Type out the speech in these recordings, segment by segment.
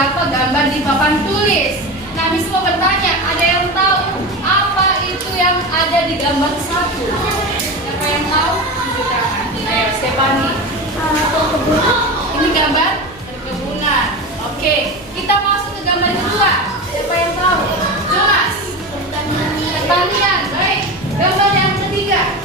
beberapa gambar di papan tulis. Nah, Miss mau bertanya, ada yang tahu apa itu yang ada di gambar satu? Siapa yang tahu? Tunjukkan. Ayo, Stefani. Ini gambar perkebunan. Oke, kita masuk ke gambar kedua. Siapa yang tahu? Jonas. Pertanian. Baik. Gambar yang ketiga.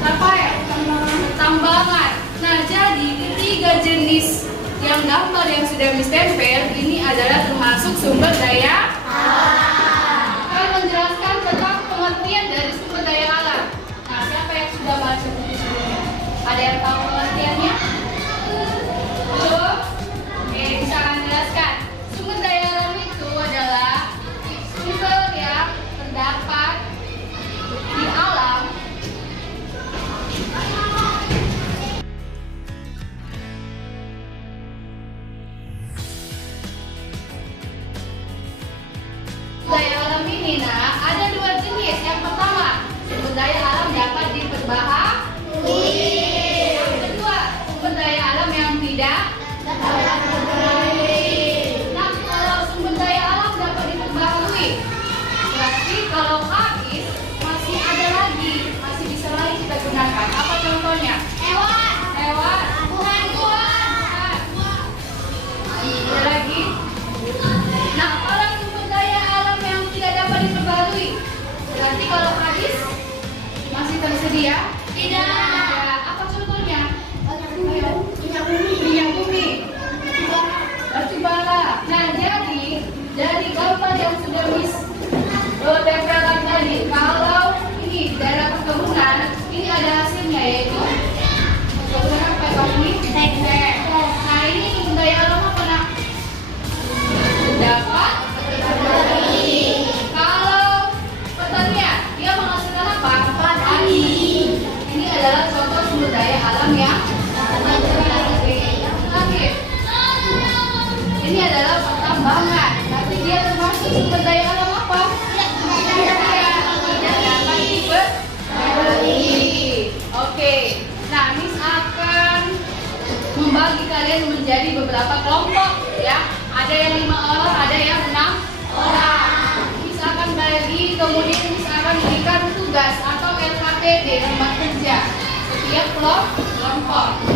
Rafael. Pertambangan. Nah, jadi ketiga jenis yang gambar yang sudah Miss tempel ini adalah termasuk sumber daya alam. Kalian menjelaskan tentang pengertian dari sumber daya alam. Nah, siapa yang sudah baca buku sebelumnya? Ada yang tahu pengertiannya? Belum? Oke, bisa kalian jelaskan. Sumber daya alam itu adalah sumber yang terdapat di alam daya alam ini. Nah, ada dua jenis. Yang pertama, sumber daya alam dapat diperbaharui. Yang kedua, sumber daya alam yang tidak dapat diperbaharui. Nah, kalau sumber daya alam dapat diperbaharui, berarti kalau habis masih ada lagi, masih bisa lagi kita gunakan. Apa contohnya? Hewan. Hewan. Tumbuhan. Ada lagi. Nah, kalau sumber daya alam yang tidak dapat diperbarui, berarti kalau habis masih tersedia? Tidak. Apa contohnya? Minyak bumi. Batu bara. Nah, jadi dari gambar yang sudah Miss tempelkan tadi, kalau ini daerah perkebunan, ini ada hasilnya yaitu perkebunan apa ini? Nah, ini sumber daya alam apa nak? Dapat diperbarui. Kalau pertanian, dia menghasilkan apa? Padi. Ini adalah contoh sumber daya alam yang dapat diperbarui. Terakhir, ini adalah pertambangan. Tapi dia termasuk sumber daya alam apa? Tidak dapat diperbarui. Oke. Nah, Miss akan membagi kalian menjadi beberapa kelompok, ya. Ada yang 5 orang, ada yang 6 orang. Miss akan bagi, kemudian Miss akan berikan tugas atau LKPD, lembar kerja setiap kelompok.